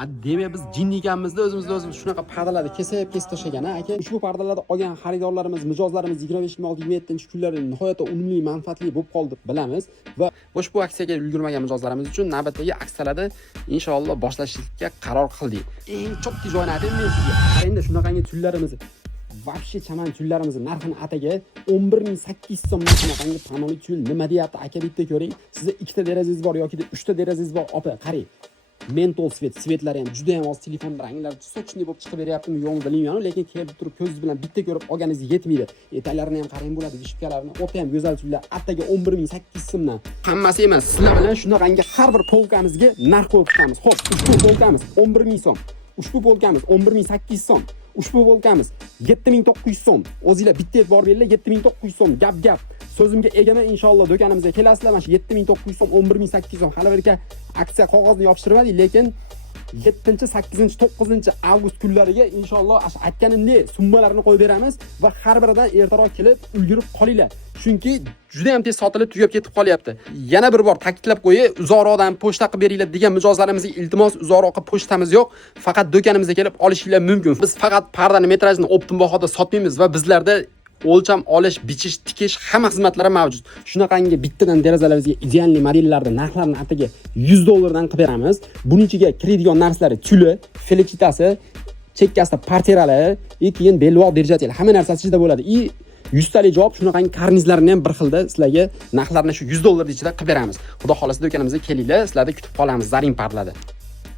Demak biz jin ekanmizda o'zimizni shunaqa pardalarni kesib tashlagan aka. Ushbu pardalarni olgan xaridorlarimiz, mijozlarimiz 25-26-27 kunlarda nihoyatda unumli, manfaatli bo'lib qoldi bilamiz va ushbu aksiyaga ulgurmagan mijozlarimiz uchun navbatdagi aksiyalarni inshaalloh boshlashga qaror qildik. Eng chotki joyini aytaymi men sizga. Endi shunaqangi tunlarimiz vobshe chaman tunlarimizni narxini ataga 11800 so'mdan shunaqangi panoli tun nima deyapti aka bitta ko'ring. Sizda ikkita derazangiz bor yoki 3 ta derazangiz bor, opa qarang. Mentol svetlari ham juda ham oz, telefon ranglari sochni bo'lib chiqib beryaptimi yo'qmi bilmayman, lekin kelib turib ko'zingiz bilan bitta ko'rib olganingiz yetmaydi. Etaklarini ham qarang bo'ladi, vishkalarni, o'ta ham go'zal tunlar. Ataga 11800 so'mdan. Hammasi emas, sizlar bilan shunaqangi har bir polkamizga narx qo'yib chiqamiz. Xo'p, ushbu polkamiz 11000 so'm. Ushbu polkamiz 11800 so'm. Ushbu polkamiz 7900 so'm. O'zingizlar bitta e'tibor beringlar, 7900 so'm. Gap. Sözümge egaman inshaalloh do'konimizga kelasizlar. Mana shu 7900 so'm, 11800 so'm. Hali bir aksiya qog'ozni yopishtirmadik, lekin 7, 8, 9 avgust kunlariga inshaalloh aytganimdek summalarni qo'yib beramiz va har biridan ertaroq kelib ulgurib qolinglar. Chunki juda ham tez sotilib tugab ketib qolyapti. Yana bir bor ta'kidlab qo'yay, uzoqroqdan pochta qilib beringlar degan mijozlarimizga iltimos, uzoqroqqa pochtamiz yo'q. Faqat do'konimizga kelib olishinglar mumkin. Biz faqat pardani metrajini optim bahoda sotmaymiz va bizlarda o'lcham olish, bichish, tikish hamma xizmatlari mavjud. Shunaqangi bittadan derazalarimizga idealli modellarda narxlarni ataga $100 dan qilib beramiz. Buning ichiga kiradigan narsalari tuli, felechitasi, chekkasida parterali, keyin belvoq derjateli hamma narsasi ichida bo'ladi. 100 talik javob shunaqangi karnizlarni ham bir xilda sizlarga narxlarni shu $100 ichida qilib beramiz. Xudo xolasa do'konimizga kelinglar, sizlarni kutib qolamiz Zarin parlada.